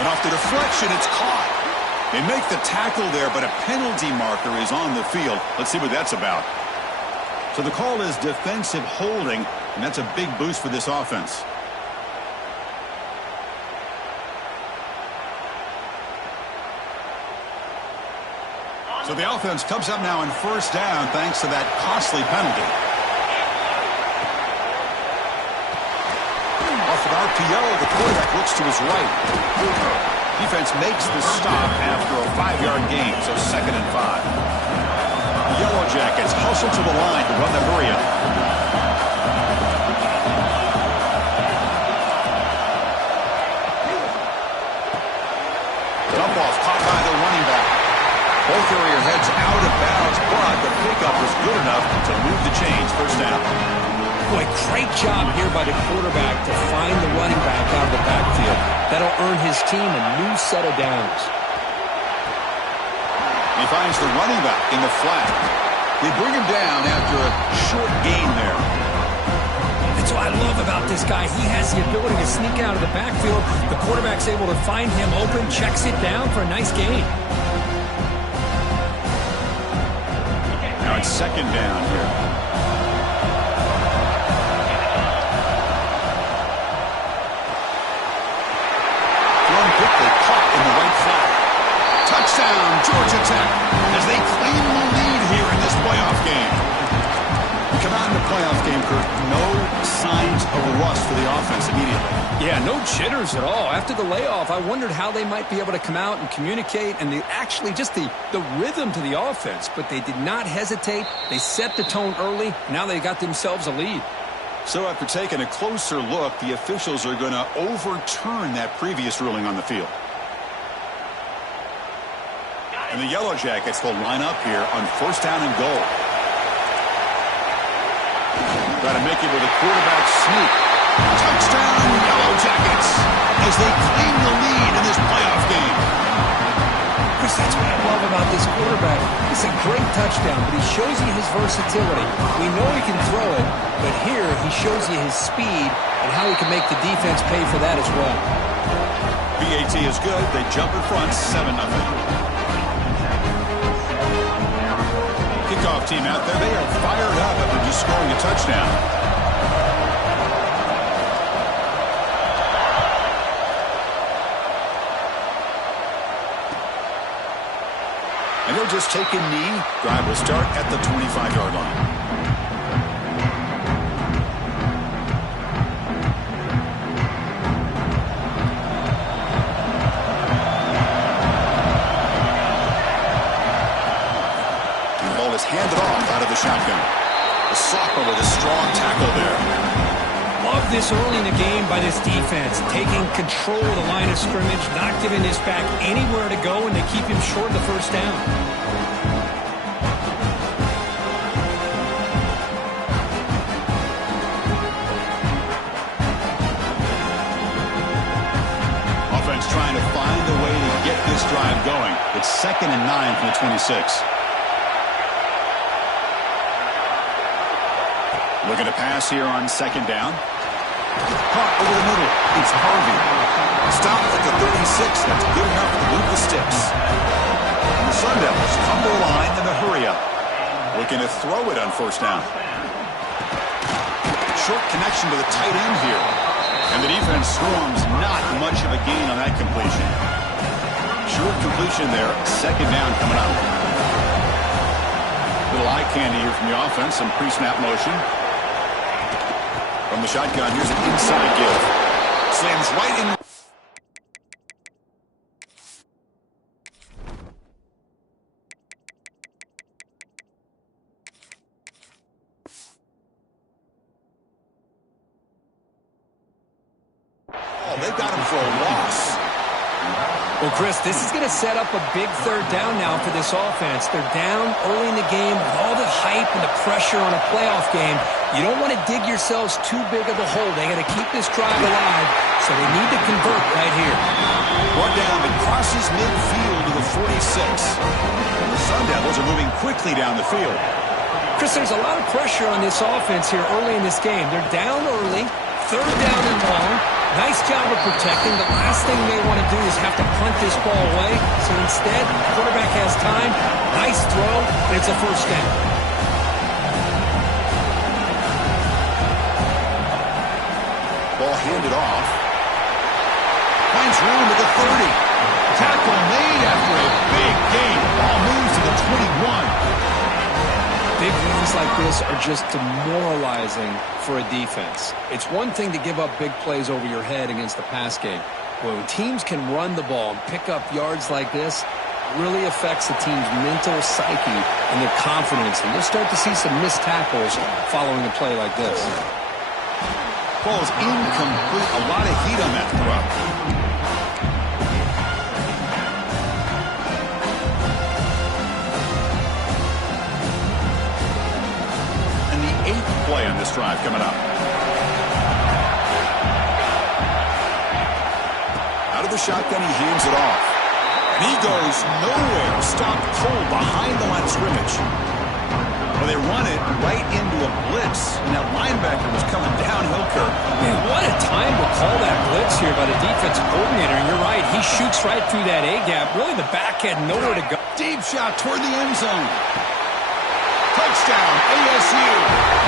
And off the deflection, it's caught. They make the tackle there, but a penalty marker is on the field. Let's see what that's about. So the call is defensive holding, and that's a big boost for this offense. So the offense comes up now in first down thanks to that costly penalty. Off of RPO, the quarterback looks to his right. Defense makes the stop after a 5-yard gain, so 2nd and 5. The Yellow Jackets hustle to the line to run the hurry up. Dump off caught by the running back. Both area heads out of bounds, but the pickup was good enough to move the chains. First down. Boy, great job here by the quarterback to find the running back out of the backfield. That'll earn his team a new set of downs. He finds the running back in the flat. They bring him down after a short gain there. That's what I love about this guy. He has the ability to sneak out of the backfield. The quarterback's able to find him open, checks it down for a nice gain. Now it's 2nd down here. Thrown quickly, caught in the right flat. Touchdown, Georgia Tech, as they claim the lead here in this playoff game. Come out in the playoff game, Kurt. No signs of rust for the offense immediately. Yeah, no jitters at all. After the layoff, I wondered how they might be able to come out and communicate and actually just the rhythm to the offense. But they did not hesitate. They set the tone early. Now they got themselves a lead. So after taking a closer look, the officials are going to overturn that previous ruling on the field. And the Yellow Jackets will line up here on 1st down and goal. Got to make it with a quarterback sneak. Touchdown, Yellow Jackets, as they claim the lead in this playoff game. Chris, that's what I love about this quarterback. It's a great touchdown, but he shows you his versatility. We know he can throw it, but here he shows you his speed and how he can make the defense pay for that as well. PAT is good. They jump in front, 7-0. Kickoff team out there. They are fired up after just scoring a touchdown. And they'll just take a knee. Drive will start at the 25-yard line. Handed off out of the shotgun. The sophomore with a strong tackle there. Love this early in the game by this defense, taking control of the line of scrimmage, not giving this back anywhere to go, and they keep him short of the 1st down. Offense trying to find a way to get this drive going. It's 2nd and 9 from the 26. Looking to pass here on 2nd down. Caught over the middle. It's Harvey. Stop at the 36. That's good enough to move the sticks. And the Sun Devils come to the line in the hurry up. Looking to throw it on 1st down. Short connection to the tight end here. And the defense swarms not much of a gain on that completion. Short completion there. 2nd down coming up. Little eye candy here from the offense. Some pre-snap motion. From the shotgun, here's an inside give. Slams right in. Oh, they got him for a loss. Well, Chris, this is going to set up a big 3rd down now for this offense. They're down early in the game with all the hype and the pressure on a playoff game. You don't want to dig yourselves too big of a hole. They got to keep this drive alive, so they need to convert right here. Brought down, but crosses midfield to the 46. The Sun Devils are moving quickly down the field. Chris, there's a lot of pressure on this offense here early in this game. They're down early, 3rd down and long. Nice job of protecting. The last thing they want to do is have to punt this ball away. So instead, the quarterback has time. Nice throw, and it's a first down. Ball handed off. Finds room at the 30. Tackle made after a big gain. Ball moves to the 21. Big runs like this are just demoralizing for a defense. It's one thing to give up big plays over your head against the pass game. When teams can run the ball and pick up yards like this, it really affects the team's mental psyche and their confidence. And you'll start to see some missed tackles following a play like this. Ball is incomplete. A lot of heat on that throw. Play on this drive coming up. Out of the shotgun, he hands it off. And he goes nowhere. Stopped cold behind the line of scrimmage. Well, they run it right into a blitz. And that linebacker was coming downhill, Kirk. Man, what a time to call that blitz here by the defensive coordinator. And you're right, he shoots right through that A-gap. Really, the back had nowhere to go. Deep shot toward the end zone. Touchdown, ASU,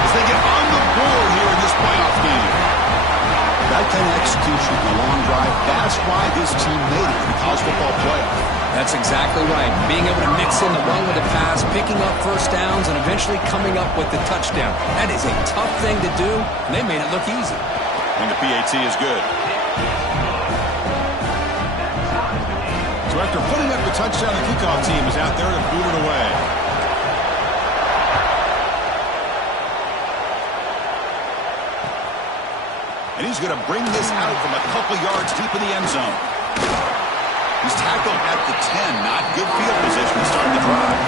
as they get on the board here in this playoff game. That kind of execution in a long drive, that's why this team made it in the college football playoff. That's exactly right. Being able to mix in the run with the pass, picking up first downs, and eventually coming up with the touchdown. That is a tough thing to do, and they made it look easy. And the PAT is good. So after putting up the touchdown, the kickoff team is out there to boot it away. And he's going to bring this out from a couple yards deep in the end zone. He's tackled at the 10. Not good field position to start the drive.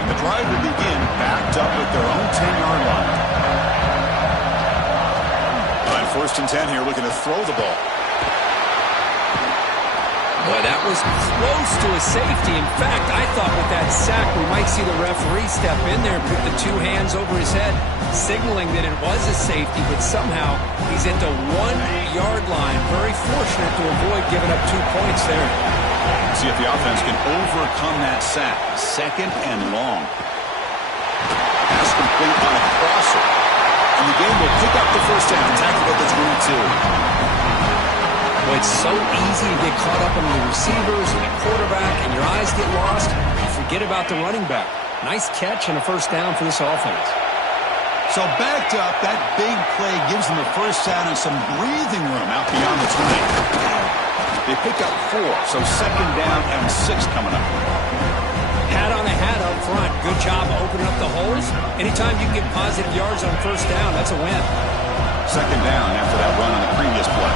And the drive will begin backed up at their own 10-yard line. On 1st and 10 here, looking to throw the ball. Boy, that was close to a safety. In fact, I thought with that sack we might see the referee step in there and put the two hands over his head, signaling that it was a safety, but somehow he's at the 1-yard line. Very fortunate to avoid giving up 2 points there. See if the offense can overcome that sack. 2nd and long. Pass complete on a crosser. And the game will pick up the first down. Tackle at the 22. Well, it's so easy to get caught up in the receivers and the quarterback, and your eyes get lost. You forget about the running back. Nice catch and a first down for this offense. So backed up, that big play gives them a first down and some breathing room out beyond the 20. They pick up 4, so 2nd down and 6 coming up. Hat on a hat up front. Good job opening up the holes. Anytime you can get positive yards on first down, that's a win. 2nd down after that run on the previous play.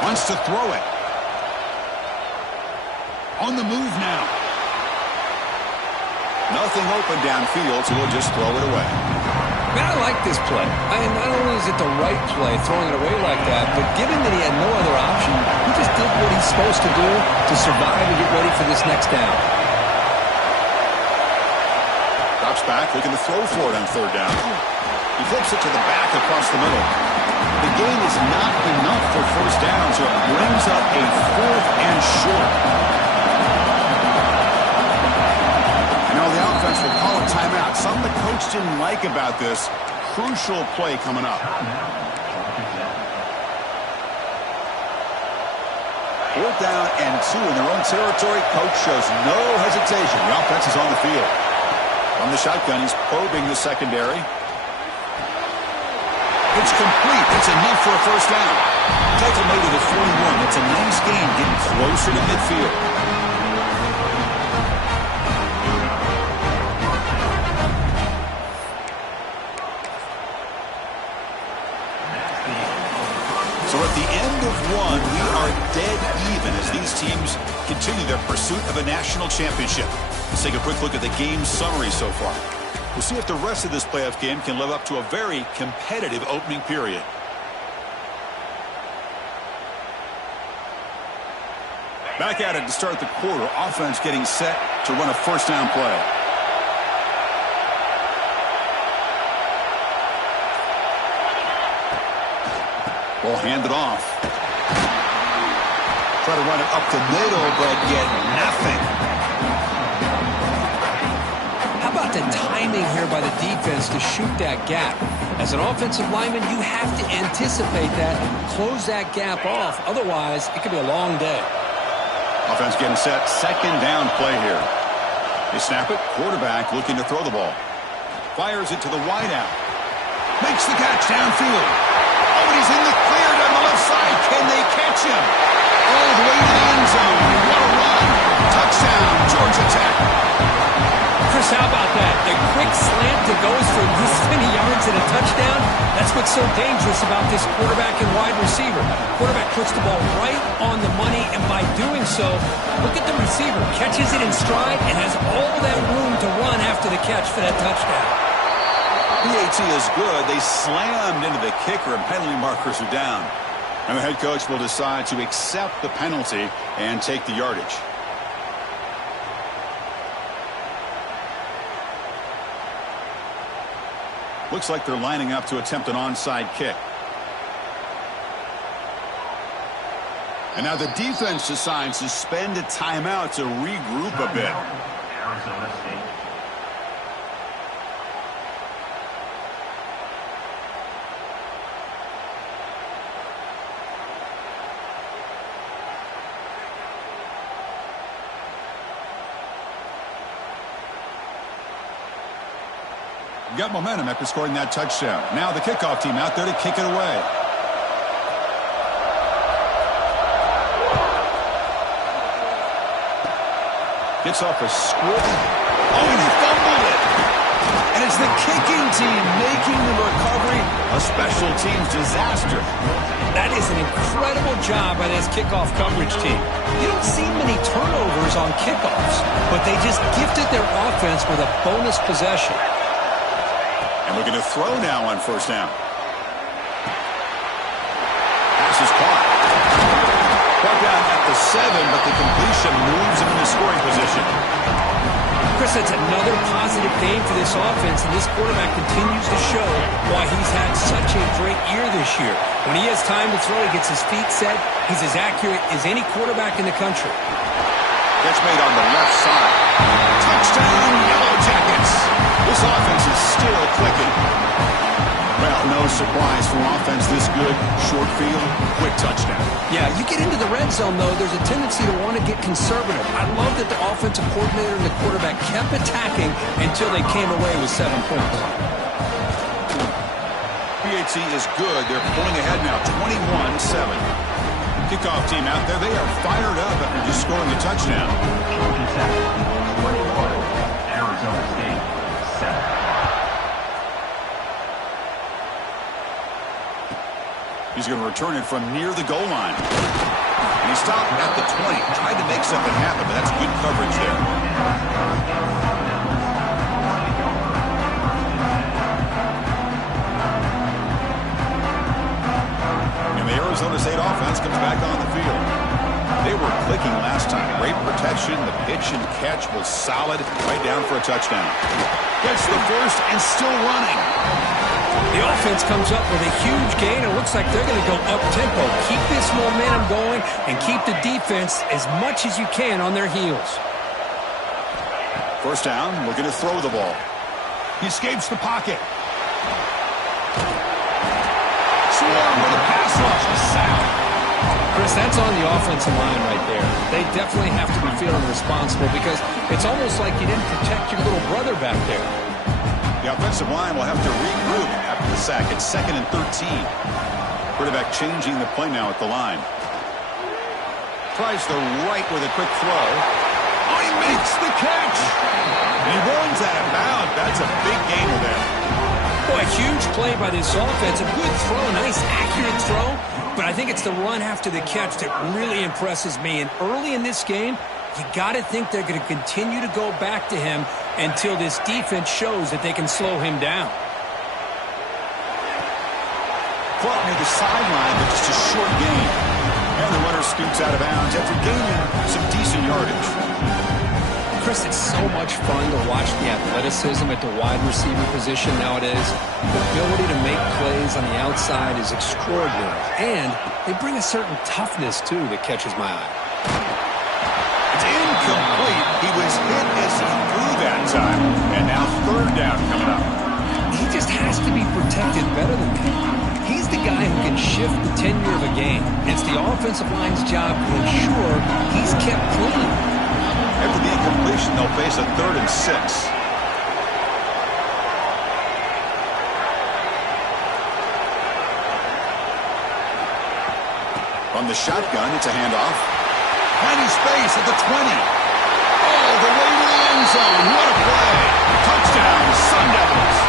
Wants to throw it. On the move now. Nothing open downfield, so he'll just throw it away. Man, I like this play. I mean, not only is it the right play, throwing it away like that, but given that he had no other option, he just did what he's supposed to do to survive and get ready for this next down. Drops back, looking to throw for it on 3rd down. He flips it to the back across the middle. The gain is not enough for first down, so it brings up a 4th and short. And now the offense will call a timeout. Something the coach didn't like about this crucial play coming up. 4th down and 2 in their own territory. Coach shows no hesitation. The offense is on the field. From the shotgun, he's probing the secondary. It's complete. It's enough for a first down. Tackle made to the 41. It's a nice gain, getting closer to midfield. So at the end of 1, we are dead even as these teams continue their pursuit of a national championship. Let's take a quick look at the game summary so far. We'll see if the rest of this playoff game can live up to a very competitive opening period. Back at it to start the quarter. Offense getting set to run a first down play. Ball handed off. Try to run it up the middle, but get nothing. How about the timing here by the defense to shoot that gap? As an offensive lineman, you have to anticipate that, close that gap off. Otherwise, it could be a long day. Offense getting set. Second down play here. They snap it. Quarterback looking to throw the ball. Fires it to the wideout. Makes the catch downfield. Oh, and he's in the clear down the left side. Can they catch him? All the way to the end zone. What a run. Touchdown, Georgia Tech. Chris, how about that? A quick slant that goes for this many yards and a touchdown. That's what's so dangerous about this quarterback and wide receiver. Quarterback puts the ball right on the money, and by doing so, look at the receiver. Catches it in stride and has all that room to run after the catch for that touchdown. PAT is good. They slammed into the kicker, and penalty markers are down. And the head coach will decide to accept the penalty and take the yardage. Looks like they're lining up to attempt an onside kick. And now the defense decides to spend a timeout to regroup a bit. Arizona State. Got momentum after scoring that touchdown. Now the kickoff team out there to kick it away. Gets off a squib. Oh, and he fumbled it. And it's the kicking team making the recovery a special teams disaster. That is an incredible job by this kickoff coverage team. You don't see many turnovers on kickoffs, but they just gifted their offense with a bonus possession. And we're going to throw now on first down. Pass is caught. Brought down at the 7, but the completion moves him into scoring position. Chris, that's another positive game for this offense, and this quarterback continues to show why he's had such a great year this year. When he has time to throw, he gets his feet set. He's as accurate as any quarterback in the country. Catch made on the left side. Touchdown, Yellow Jackets. This offense is still clicking. Well, no surprise for offense this good. Short field, quick touchdown. Yeah, you get into the red zone, though, there's a tendency to want to get conservative. I love that the offensive coordinator and the quarterback kept attacking until they came away with 7 points. PAT is good. They're pulling ahead now, 21-7. Kickoff team out there. They are fired up after just scoring a touchdown. Georgia Tech, 21. Arizona State, 7. He's going to return it from near the goal line. And he stopped at the 20. Tried to make something happen, but that's good coverage there. And the Arizona State offense comes back on the field. They were clicking last time. Great protection. The pitch and catch was solid. Right down for a touchdown. Gets the first and still running. The offense comes up with a huge gain. It looks like they're going to go up-tempo. Keep this momentum going and keep the defense as much as you can on their heels. First down, looking to throw the ball. He escapes the pocket. Swarm with a pass rush. A sack. Chris, that's on the offensive line right there. They definitely have to be feeling responsible because it's almost like you didn't protect your little brother back there. The offensive line will have to regroup after the sack. It's 2nd and 13. Quarterback changing the play now at the line. Tries the right with a quick throw. Oh, he makes the catch. And he runs out of bounds. That's a big gainer there. Boy, a huge play by this offense. A good throw, nice accurate throw. But I think it's the run after the catch that really impresses me. And early in this game, you got to think they're going to continue to go back to him until this defense shows that they can slow him down. Caught near the sideline, but just a short gain. And the runner runner scoots out of bounds after gaining some decent yardage. Chris, it's so much fun to watch the athleticism at the wide receiver position nowadays. The ability to make plays on the outside is extraordinary. And they bring a certain toughness, too, that catches my eye. It's incomplete. He was hit as he threw that time. And now third down coming up. He just has to be protected better than that. He's the guy who can shift the tenure of a game. It's the offensive line's job to ensure he's kept clean. After the incompletion, they'll face a 3rd and 6. From the shotgun, it's a handoff. Finding space at the 20. Oh, the way to the end zone. What a play. Touchdown, Sun Devils.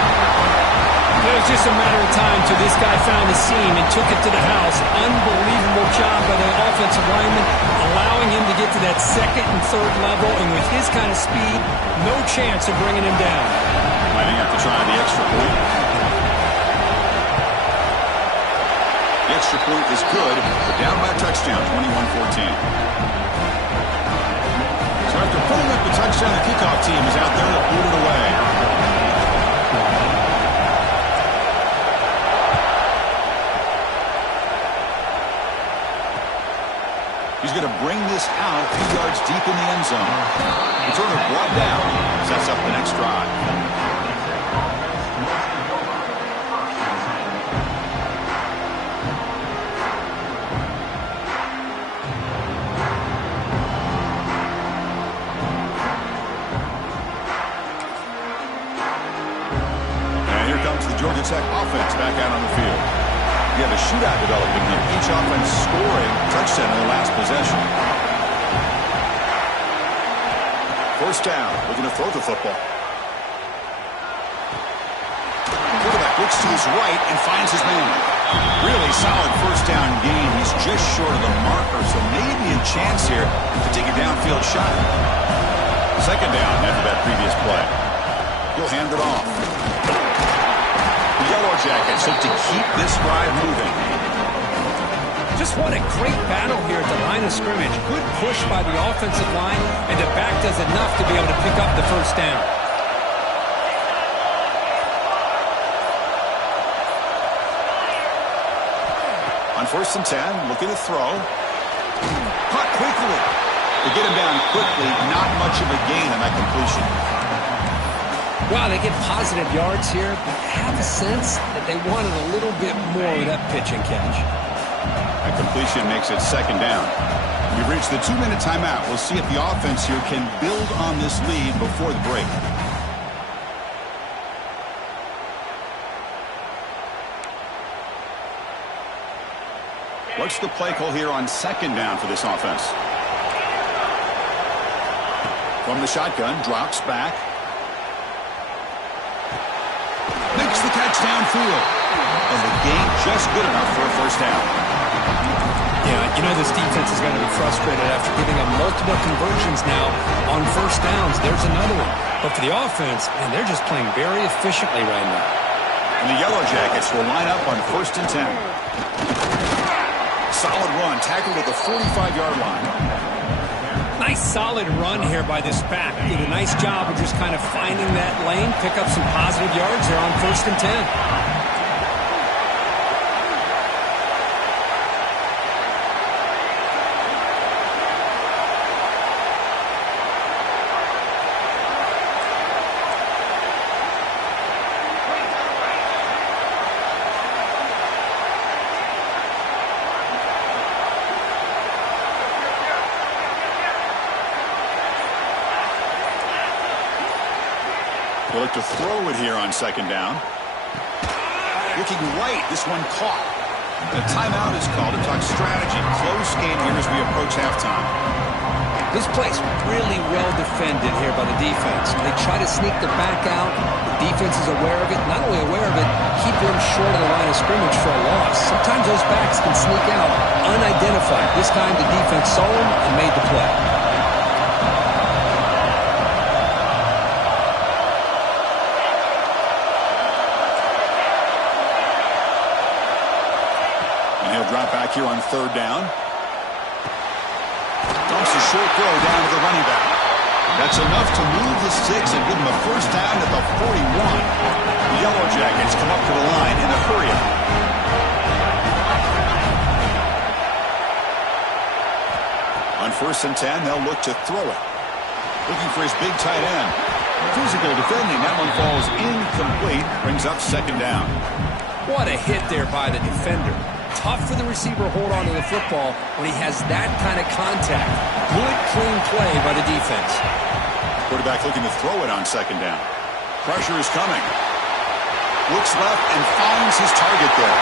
It was just a matter of time till this guy found the seam and took it to the house. Unbelievable job by the offensive lineman, allowing him to get to that 2nd and 3rd level, and with his kind of speed, no chance of bringing him down. Might have to try the extra point. The extra point is good. They're down by a touchdown, 21-14. So after putting up the touchdown, the kickoff team is out there to boot it away. He's going to bring this out a few yards deep in the end zone. Returner brought down. Sets up the next drive. And here comes the Georgia Tech offense back out on the field. You have a shootout developing here. Each offense scoring touchdown in their last possession. First down, looking to throw the football. Quarterback looks to his right and finds his man. Really solid first down gain. He's just short of the marker, so maybe a chance here to take a downfield shot. Second down after that previous play. He'll hand it off. Yellow Jackets look to keep this drive moving. Just what a great battle here at the line of scrimmage. Good push by the offensive line, and the back does enough to be able to pick up the first down. On 1st and 10, looking to throw. Caught quickly. To get him down quickly, not much of a gain on that completion. Wow, they get positive yards here, but I have a sense that they wanted a little bit more of that pitch and catch. That completion makes it second down. We've reached the 2-minute timeout. We'll see if the offense here can build on this lead before the break. What's the play call here on second down for this offense? From the shotgun, drops back. Makes the catch downfield. And the gain just good enough for a first down. Yeah, you know this defense is going to be frustrated after giving up multiple conversions now on first downs. There's another one. But for the offense, man, they're just playing very efficiently right now. And the Yellow Jackets will line up on 1st and 10. Solid run, tackled at the 45-yard line. Nice solid run here by this back. Did a nice job of just kind of finding that lane, pick up some positive yards there on 1st and 10. They'll look to throw it here on second down. Looking right, this one caught. The timeout is called to talk strategy. Close game here as we approach halftime. This play's really well defended here by the defense. They try to sneak the back out. The defense is aware of it. Not only aware of it, keep him short of the line of scrimmage for a loss. Sometimes those backs can sneak out unidentified. This time the defense saw him and made the play. Drop back here on third down. short throw down to the running back. That's enough to move the sticks and give them a first down at the 41. The Yellow Jackets come up to the line in a hurry-up. On 1st and 10, they'll look to throw it. Looking for his big tight end. Physical defending. That one falls incomplete. Brings up 2nd down. What a hit there by the defender. Tough for the receiver to hold on to the football when he has that kind of contact. Good, clean play by the defense. Quarterback looking to throw it on 2nd down. Pressure is coming. Looks left and finds his target there.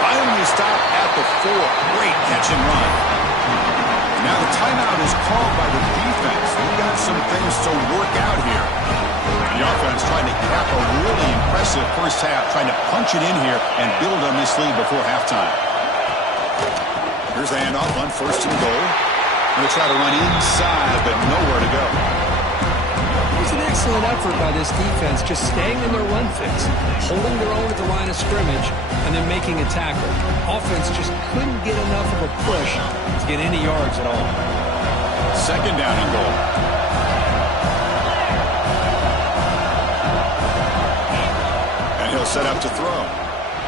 Finally stopped at the 4. Great catch and run. Now the timeout is called by the defense. They've got some things to work out here. The offense trying to cap a really impressive first half, trying to punch it in here and build on this lead before halftime. Here's the handoff on 1st and goal. Going to try to run inside, but nowhere to go. It was an excellent effort by this defense, just staying in their run fix, holding their own at the line of scrimmage, and then making a tackle. Offense just couldn't get enough of a push to get any yards at all. 2nd down and goal. And he'll set up to throw.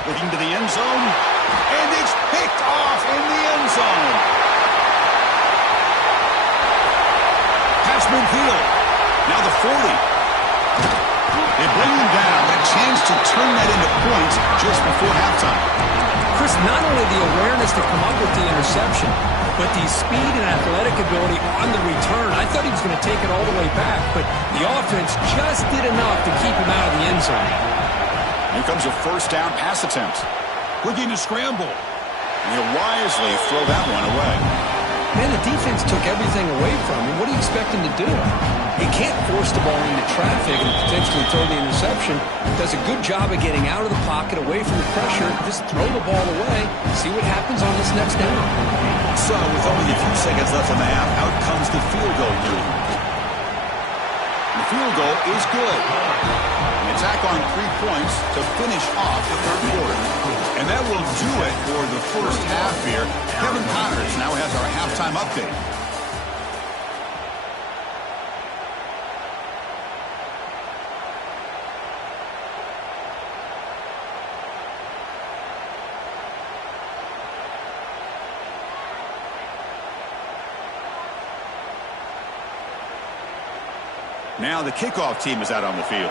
Looking to the end zone, and it's picked off in the end zone. Pass midfield. Now the 40. They bring him down, but a chance to turn that into points just before halftime. Chris, not only the awareness to come up with the interception, but the speed and athletic ability on the return. I thought he was going to take it all the way back, but the offense just did enough to keep him out of the end zone. Here comes a 1st down pass attempt. Looking to scramble. And he'll wisely throw that one away. Man, the defense took everything away from him. What do you expect him to do? He can't force the ball into traffic and potentially throw the interception. Does a good job of getting out of the pocket, away from the pressure. Just throw the ball away. See what happens on this next down. So, with only a few seconds left in the half, out comes the field goal unit. The field goal is good. An attack on 3 points to finish off the 3rd quarter. And that will do it for the first half here. Kevin Connors now has our halftime update. Now the kickoff team is out on the field.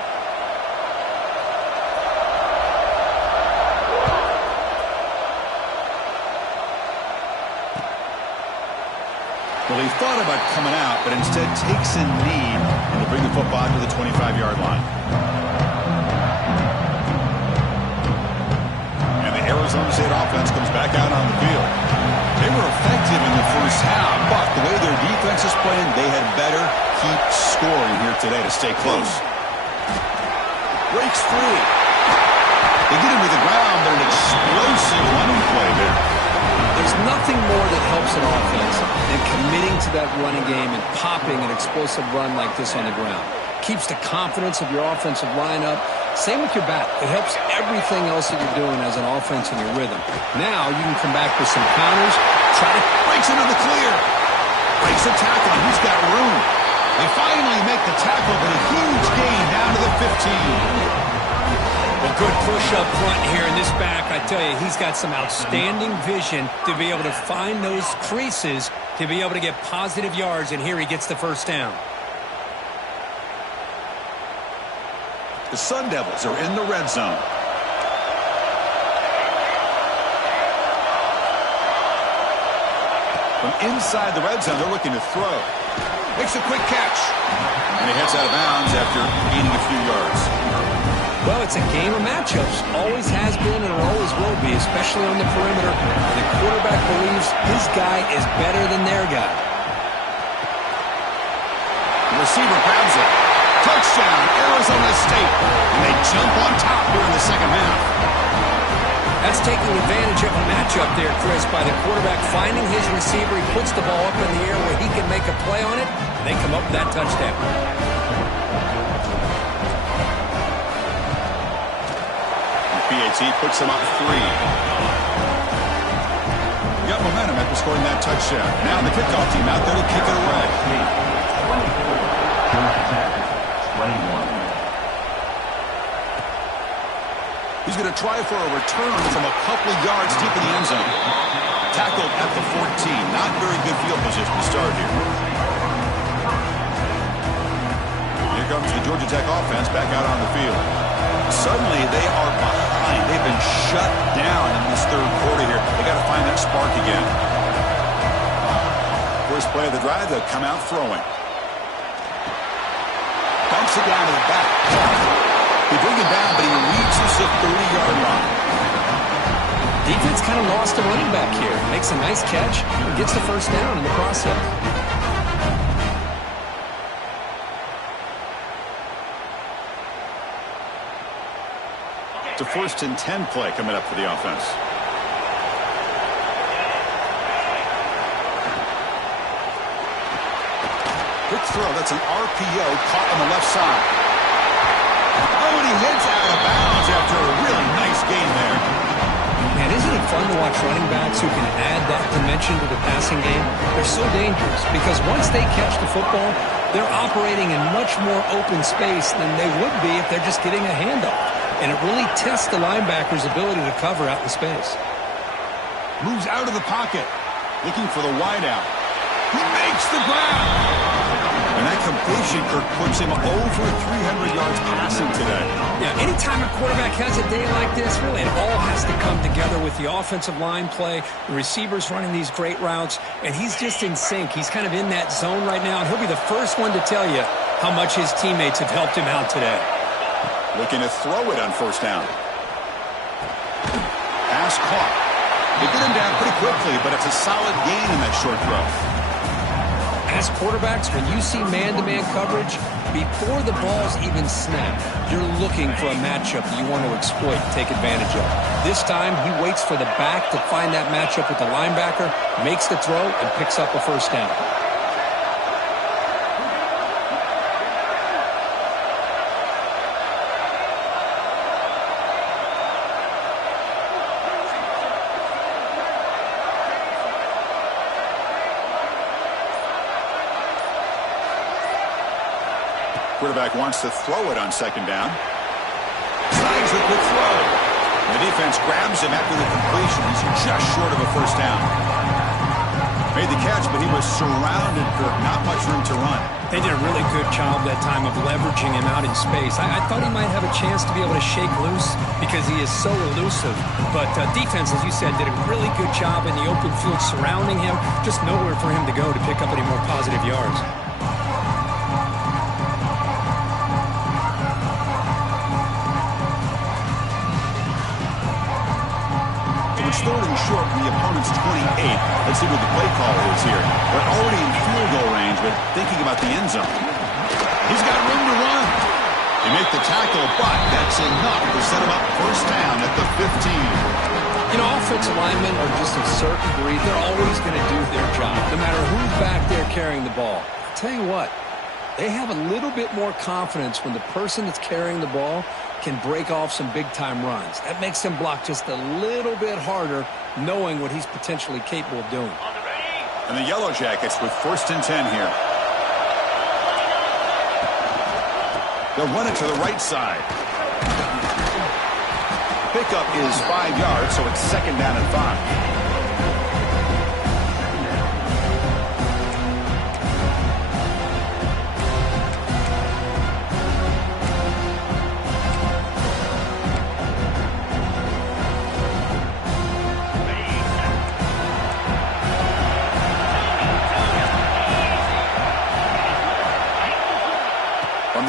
Well, he thought about coming out, but instead takes a knee and to bring the football to the 25-yard line. And the Arizona State offense comes back out on the field. They were effective in the first half, but the way their defense is playing, they had better keep scoring here today to stay close. Breaks free. They get him to the ground, but an explosive running play there. There's nothing more that helps an offense than committing to that running game and popping an explosive run like this on the ground. Keeps the confidence of your offensive lineup. Same with your back. It helps everything else that you're doing as an offense in your rhythm. Now you can come back with some counters. Breaks into the clear. Breaks the tackle. He's got room. They finally make the tackle, but a huge gain down to the 15. Well, good push up front here in this back. I tell you, he's got some outstanding vision to be able to find those creases, to be able to get positive yards, and here he gets the first down. The Sun Devils are in the red zone. From inside the red zone, they're looking to throw. Makes a quick catch. And he heads out of bounds after gaining a few yards. Well, it's a game of matchups. Always has been and always will be, especially on the perimeter. The quarterback believes his guy is better than their guy. The receiver grabs it. Touchdown, Arizona State. And they jump on top here in the second half. That's taking advantage of a matchup there, Chris, by the quarterback finding his receiver. He puts the ball up in the air where he can make a play on it, and they come up with that touchdown. PAT puts him up 3. got momentum after scoring that touchdown. Now the kickoff team out there to kick it away. 21. He's going to try for a return from a couple of yards deep in the end zone. Tackled at the 14. Not very good field position to start here. Here comes the Georgia Tech offense back out on the field. Suddenly they are behind. They've been shut down in this third quarter here. They got to find that spark again. First play of the drive, they'll come out throwing. Dumps it down to the back. They bring him down, but he reaches the 30-yard line. Defense kind of lost a running back here. Makes a nice catch and gets the first down in the process. It's a 1st and 10 play coming up for the offense. Quick throw. That's an RPO caught on the left side. Oh, and he hits out of bounds after a really nice gain there. Man, isn't it fun to watch running backs who can add that dimension to the passing game? They're so dangerous because once they catch the football, they're operating in much more open space than they would be if they're just getting a handoff. And it really tests the linebacker's ability to cover out in space. Moves out of the pocket. Looking for the wideout. He makes the grab. And that completion, Kirk, puts him over 300 yards passing today. Yeah, anytime a quarterback has a day like this, really, it all has to come together with the offensive line play, the receivers running these great routes, and he's just in sync. He's kind of in that zone right now, and he'll be the first one to tell you how much his teammates have helped him out today. Looking to throw it on first down. Pass caught. They get him down pretty quickly, but it's a solid gain in that short throw. As quarterbacks, when you see man-to-man coverage, before the ball's even snapped, you're looking for a matchup you want to exploit, take advantage of. This time, he waits for the back to find that matchup with the linebacker, makes the throw, and picks up a first down. Quarterback wants to throw it on second down. Tries the quick throw. The defense grabs him after the completion. He's just short of a first down. Made the catch, but he was surrounded, Kirk. Not much room to run. They did a really good job that time of leveraging him out in space. I thought he might have a chance to be able to shake loose because he is so elusive. But defense, as you said, did a really good job in the open field surrounding him. Just nowhere for him to go to pick up any more positive yards. It's third and short from the opponent's 28. Let's see what the play call is here. They're already in field goal range, but thinking about the end zone. He's got room to run. They make the tackle, but that's enough to set him up first down at the 15. You know, offensive linemen are just a certain breed. They're always going to do their job, no matter who's back there carrying the ball. I'll tell you what, they have a little bit more confidence when the person that's carrying the ball can break off some big-time runs. That makes him block just a little bit harder, knowing what he's potentially capable of doing. And the Yellow Jackets with 1st and 10 here. They'll run it to the right side. Pickup is 5 yards, so it's second down and 5.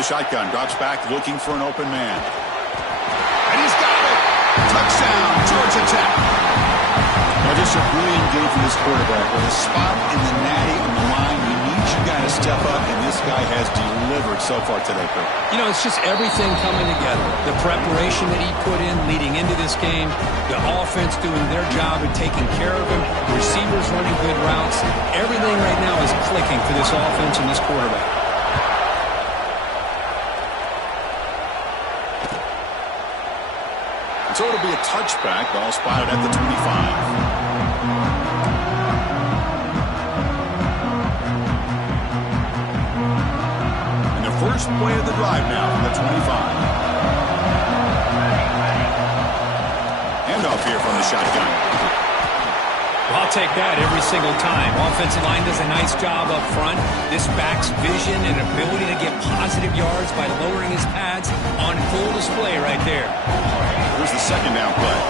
The shotgun drops back looking for an open man. And he's got it. Touchdown, Georgia Tech. Now, just a brilliant game for this quarterback. With a spot in the natty on the line, you need your guy to step up, and this guy has delivered so far today, Kirk. You know, it's just everything coming together. The preparation that he put in leading into this game, the offense doing their job and taking care of him, the receivers running good routes. Everything right now is clicking for this offense and this quarterback. So it'll be a touchback. Ball spotted at the 25. first play of the drive now from the 25. Handoff here from the shotgun. Well, I'll take that every single time. Offensive line does a nice job up front. This back's vision and ability to get positive yards by lowering his pads on full display right there. Here's the second down play.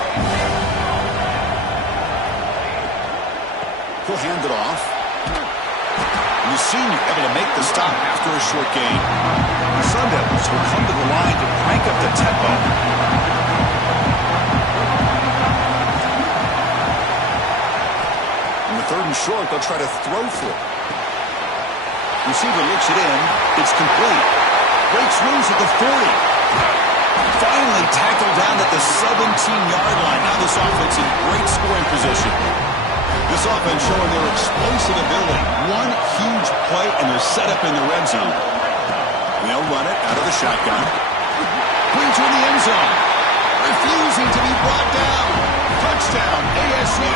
He'll hand it off. And the senior able to make the stop after a short gain. The Sun Devils will come to the line to crank up the tempo. On the third and short, they'll try to throw for it. Receiver looks it in. It's complete. Breaks loose at the 40. Finally tackled down at the 17-yard line. Now this offense in great scoring position. This offense showing their explosive ability. One huge play, and they're set up in the red zone. They'll run it out of the shotgun. Brings her in the end zone. Refusing to be brought down. Touchdown, ASU.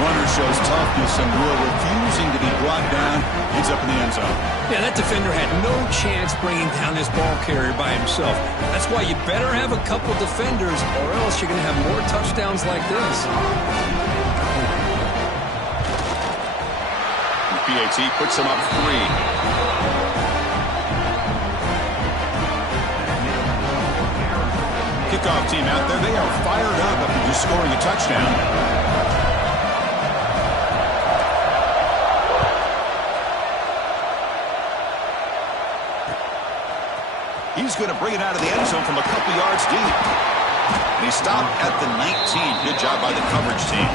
Runner shows toughness and will, refusing to be brought down. Ends up in the end zone. Yeah, that defender had no chance bringing down this ball carrier by himself. That's why you better have a couple defenders, or else you're going to have more touchdowns like this. PAT puts him up 3. Kickoff team out there. They are fired up after just scoring a touchdown. He's going to bring it out of the end zone from a couple yards deep. And he stopped at the 19. Good job by the coverage team.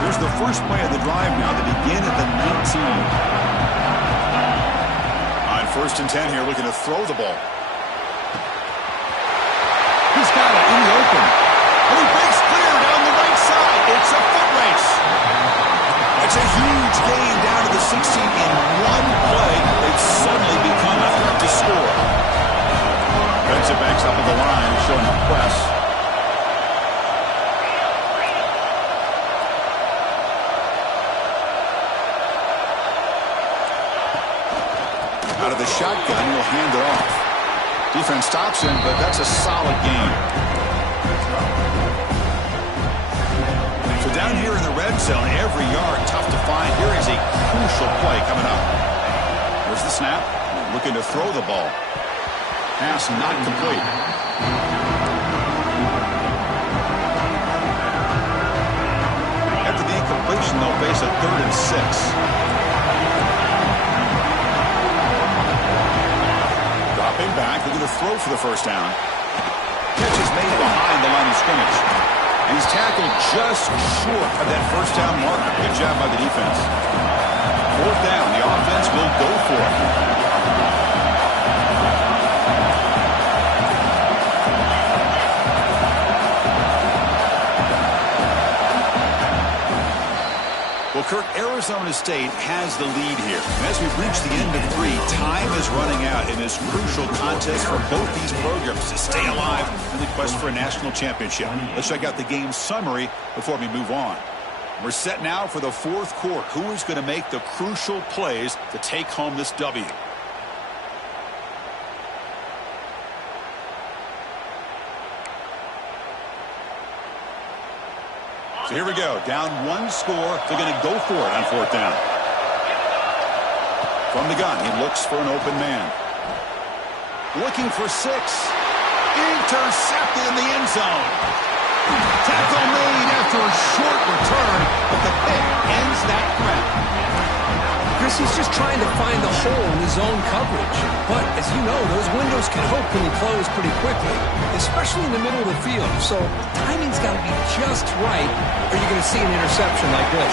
Here's the first play of the drive now to begin at the 19. On 1st and 10 here, looking to throw the ball. He's got it in the open. And he breaks clear down the right side. It's a foot race. It's a huge gain down to the 16 in one play. They've suddenly become a threat to score. Defensive backs up at the line, showing a press. Out of the shotgun, he'll hand it off. Defense stops him, but that's a solid gain. So down here in the red zone, every yard tough to find. Here is a crucial play coming up. There's the snap. Looking to throw the ball. Pass not complete. After the incompletion, they'll face a 3rd and 6. Dropping back, they're going to throw for the first down. Catch is made behind the line of scrimmage. And he's tackled just short of that first down marker. Good job by the defense. 4th down, the offense will go for it. Well, Kirk, Arizona State has the lead here. And as we've reached the end of 3, time is running out in this crucial contest for both these programs to stay alive in the quest for a national championship. Let's check out the game summary before we move on. We're set now for the 4th quarter. Who is going to make the crucial plays to take home this W? So here we go. Down 1 score. They're going to go for it on 4th down. From the gun, he looks for an open man. Looking for 6. Intercepted in the end zone. Tackle made after a short return, but the pick ends that threat. Chris, he's just trying to find the hole in his own coverage. But, as you know, those windows can open and close pretty quickly, especially in the middle of the field. So, timing's got to be just right, or you're going to see an interception like this.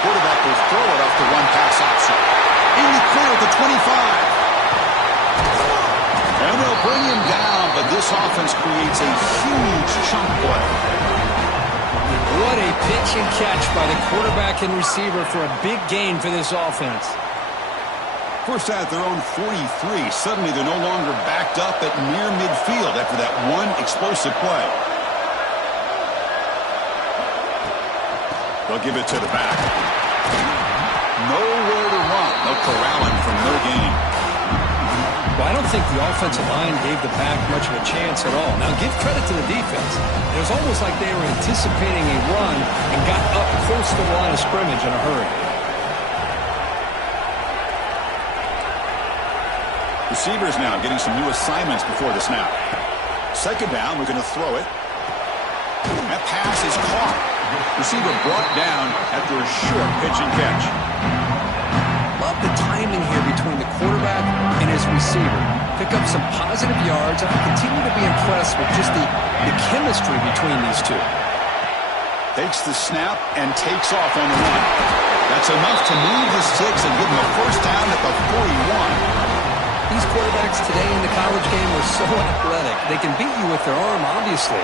Quarterback will throw it off the one-pass option. In the clear at the 25. And they'll bring him down, but this offense creates a huge chunk play. What a pitch and catch by the quarterback and receiver for a big gain for this offense. First out at their own 43. Suddenly they're no longer backed up at near midfield after that one explosive play. They'll give it to the back. Nowhere to run. They'll corral him for no gain. Well, I don't think the offensive line gave the back much of a chance at all. Now, give credit to the defense. It was almost like they were anticipating a run and got up close to the line of scrimmage in a hurry. Receivers now getting some new assignments before the snap. Second down, we're going to throw it. That pass is caught. Receiver brought down after a short pitch and catch. Love the timing here between the quarterback and his receiver. Pick up some positive yards. I continue to be impressed with just the chemistry between these two. Takes the snap and takes off on the run. That's enough to move the sticks and give him a first down at the 41. These quarterbacks today in the college game are so athletic. They can beat you with their arm, obviously.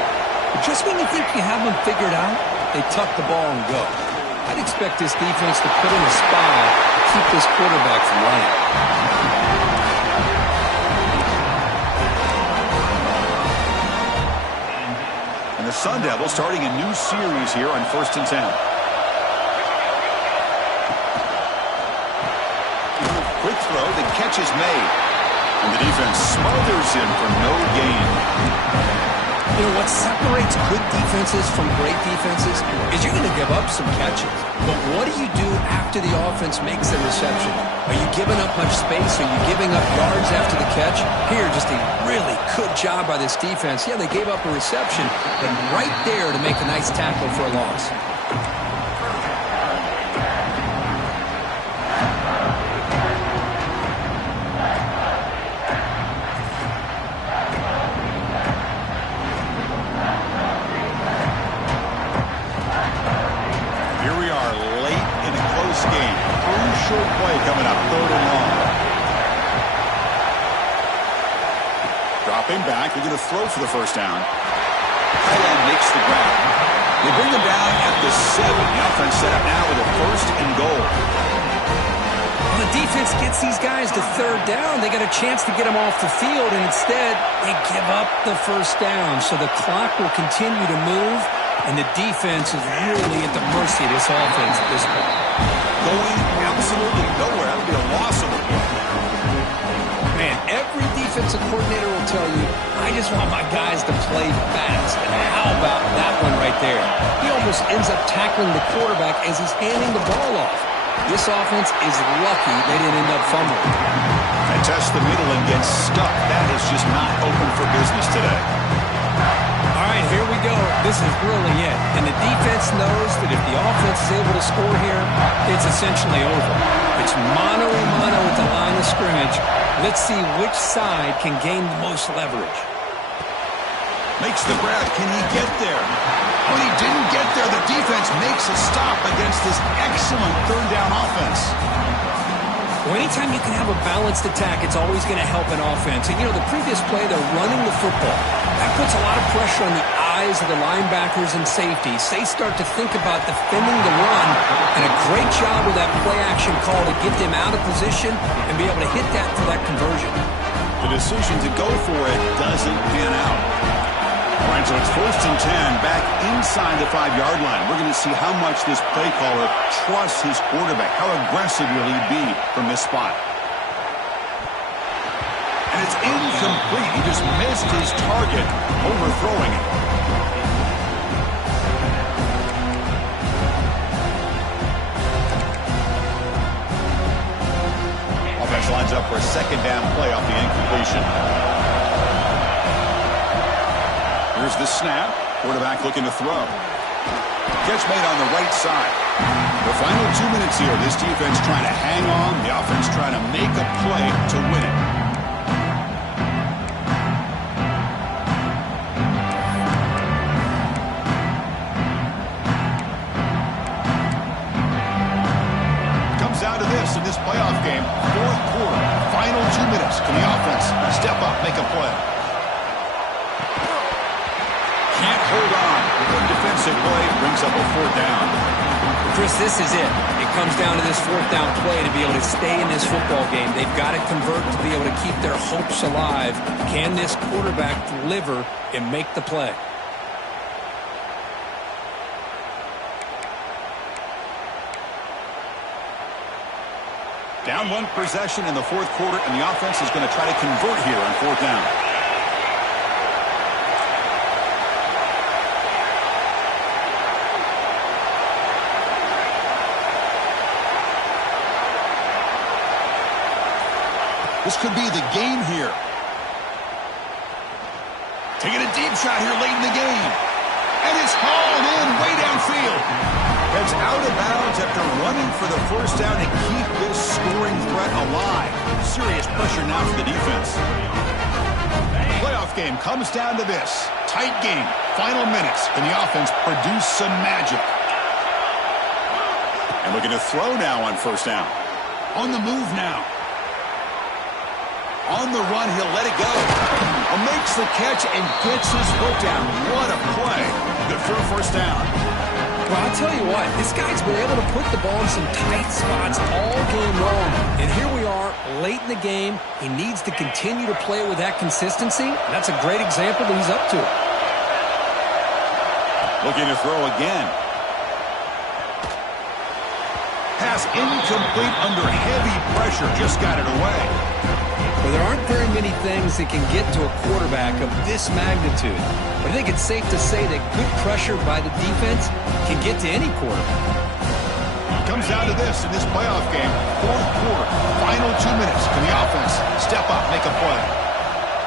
But just when you think you have them figured out, they tuck the ball and go. I'd expect this defense to put in a spy to keep this quarterback from running. And the Sun Devils starting a new series here on 1st and 10. Quick throw, the catch is made. And the defense smothers him for no gain. You know, what separates good defenses from great defenses is you're going to give up some catches. But what do you do after the offense makes the reception? Are you giving up much space? Are you giving up yards after the catch? Here, just a really good job by this defense. Yeah, they gave up a reception, but right there to make a nice tackle for a loss. Game. Crucial play coming up, 3rd and long. Dropping back, they're going to throw for the first down. Tight end makes the grab. They bring him down at the 7. The offense set up now with a 1st and goal. Well, the defense gets these guys to 3rd down. They got a chance to get them off the field, and instead they give up the first down. So the clock will continue to move, and the defense is really at the mercy of this offense at this point. Going absolutely nowhere. That would be a loss of the ball. Man, every defensive coordinator will tell you, I just want my guys to play fast. And how about that one right there? He almost ends up tackling the quarterback as he's handing the ball off. This offense is lucky they didn't end up fumbling. And test the middle and get stuck. That is just not open for business today. All right, here we go. This is really it. And the defense knows that if the offense is able to score here, it's essentially over. It's mano-a-mano at the line of scrimmage. Let's see which side can gain the most leverage. Makes the grab. Can he get there? When he didn't get there, the defense makes a stop against this excellent 3rd down offense. Well, anytime you can have a balanced attack, it's always going to help an offense. And, you know, the previous play, they're running the football. That puts a lot of pressure on the eyes of the linebackers and safeties. They start to think about defending the run, and a great job with that play-action call to get them out of position and be able to hit that for that conversion. The decision to go for it doesn't pan out. All right, so it's 1st and 10 back inside the 5-yard line. We're going to see how much this play caller trusts his quarterback. How aggressive will he be from this spot? And it's incomplete. He just missed his target, overthrowing it. Offense lines up for a 2nd down play off the incompletion. Here's the snap. Quarterback looking to throw. Catch made on the right side. The final 2 minutes here. This defense trying to hang on. The offense trying to make a play to win it. Comes down to this in this playoff game. 4th quarter. Final 2 minutes. Can the offense step up, make a play? Can't hold on. Good defensive play brings up a 4th down. Chris, this is it. It comes down to this 4th down play to be able to stay in this football game. They've got to convert to be able to keep their hopes alive. Can this quarterback deliver and make the play? Down one possession in the fourth quarter, and the offense is going to try to convert here on fourth down. This could be the game here. Taking a deep shot here late in the game. And it's hauled in way downfield. Heads out of bounds after running for the first down to keep this scoring threat alive. Serious pressure now for the defense. Playoff game comes down to this. Tight game. Final minutes. Can the offense produce some magic? And looking to throw now on first down. On the move now. On the run, he'll let it go. Makes the catch and gets his foot down. What a play. Good for a first down. Well, I'll tell you what, this guy's been able to put the ball in some tight spots all game long. And here we are, late in the game. He needs to continue to play with that consistency. That's a great example that he's up to it. Looking to throw again. Pass incomplete under heavy pressure. Just got it away. Well, there aren't very many things that can get to a quarterback of this magnitude. But I think it's safe to say that good pressure by the defense can get to any quarterback. It comes down to this in this playoff game. Fourth quarter, final 2 minutes. Can the offense step up, make a play?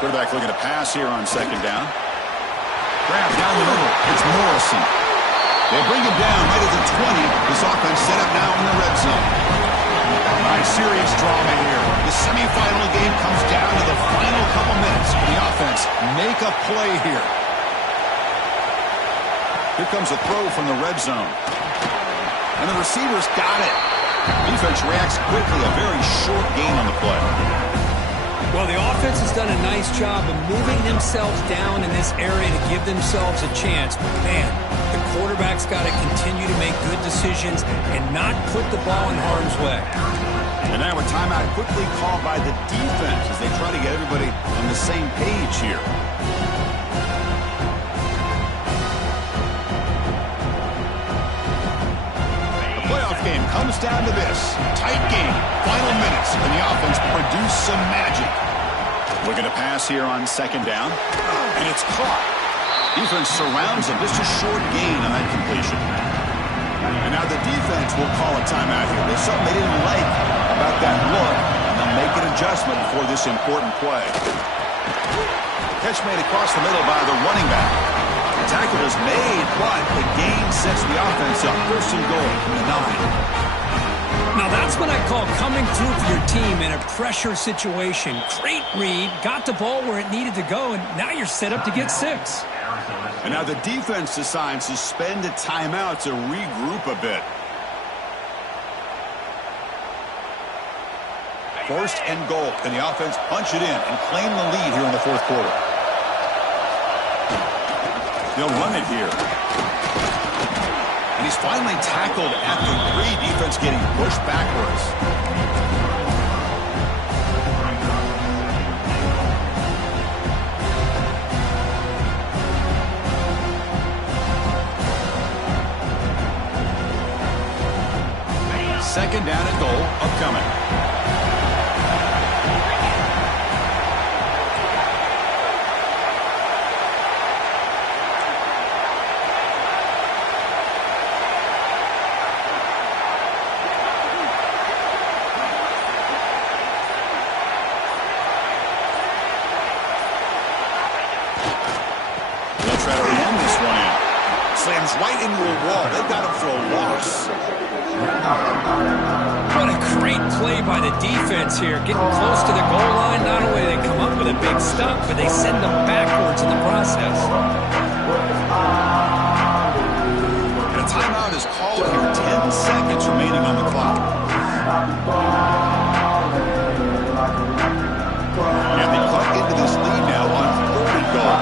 Quarterback looking to pass here on second down. Grab down the middle. It's Morrison. They bring him down right at the 20. This offense set up now in the red zone. Nice serious drama here. The semifinal game comes down to the final couple minutes. Can the offense make a play here? Here comes a throw from the red zone. And the receivers got it. Defense reacts quickly. A very short gain on the play. Well, the offense has done a nice job of moving themselves down in this area to give themselves a chance. But, man, the quarterback's got to continue to make good decisions and not put the ball in harm's way. And now a timeout quickly called by the defense as they try to get everybody on the same page here. The playoff game comes down to this. Tight game. Final minutes. Can the offense produce some magic? Looking to pass here on second down. And it's caught. Defense surrounds him. Just a short gain on that completion. And now the defense will call a timeout here. There's something they didn't like about that look, and they'll make an adjustment before this important play. Catch made across the middle by the running back. The tackle is made, but the gain sets the offense up. First and goal from the 9. Now that's what I call coming through for your team in a pressure situation. Great read, got the ball where it needed to go, and now you're set up to get 6. And now the defense decides to spend a timeout to regroup a bit. First and goal. Can the offense punch it in and claim the lead here in the fourth quarter? They'll run it here. And he's finally tackled at the 3. Defense getting pushed backwards. Second down and goal upcoming. They'll try to run this one in. Slams right into a wall. They've got him for a loss. What a great play by the defense here. Getting close to the goal line. Not only do they come up with a big stop, but they send them backwards in the process. And a timeout is called here. 10 seconds remaining on the clock. And they cut into this lead now on third and goal.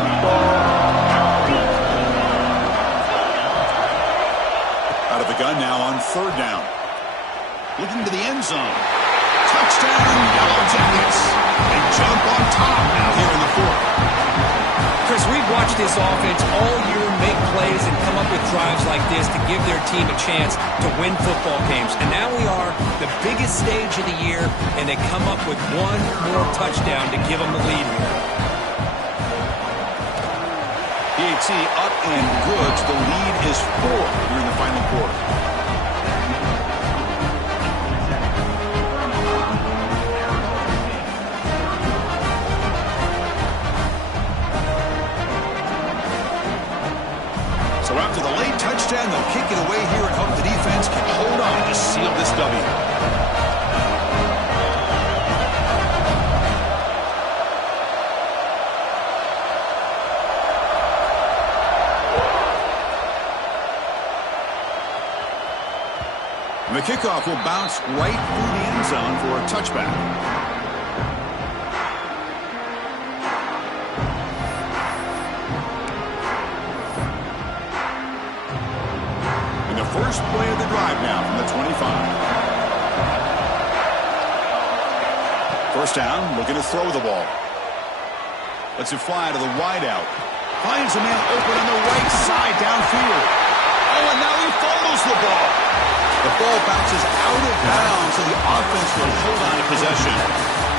Out of the gun now on third down. Looking to the end zone. Touchdown, Yellow Jackets. They jump on top now here in the fourth. Chris, we've watched this offense all year, make plays, and come up with drives like this to give their team a chance to win football games. And now we are the biggest stage of the year, and they come up with one more touchdown to give them the lead here. PAT up and good. The lead is 4 here in the final quarter. So after the late touchdown, they'll kick it away here and hope the defense can hold on to seal this W. And the kickoff will bounce right through the end zone for a touchback. First play of the drive now from the 25. First down, looking to throw the ball. Lets it fly to the wideout. Finds a man open on the right side downfield. Oh, and now he fumbles the ball. The ball bounces out of bounds, so the offense will hold on to possession.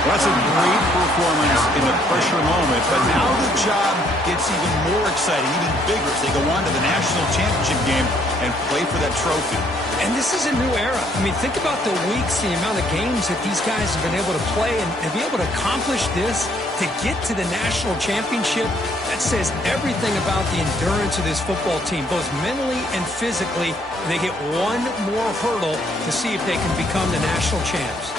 Well, that's a great performance in the pressure moment, but now the job gets even more exciting, even bigger as they go on to the national championship game and play for that trophy. And this is a new era. I mean, think about the weeks, the amount of games that these guys have been able to play, and to be able to accomplish this, to get to the national championship, that says everything about the endurance of this football team, both mentally and physically. They get one more hurdle to see if they can become the national champs.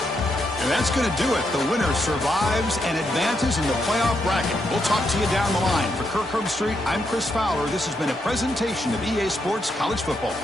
And that's going to do it. The winner survives and advances in the playoff bracket. We'll talk to you down the line. For Kirk Herbstreit, I'm Chris Fowler. This has been a presentation of EA Sports College Football.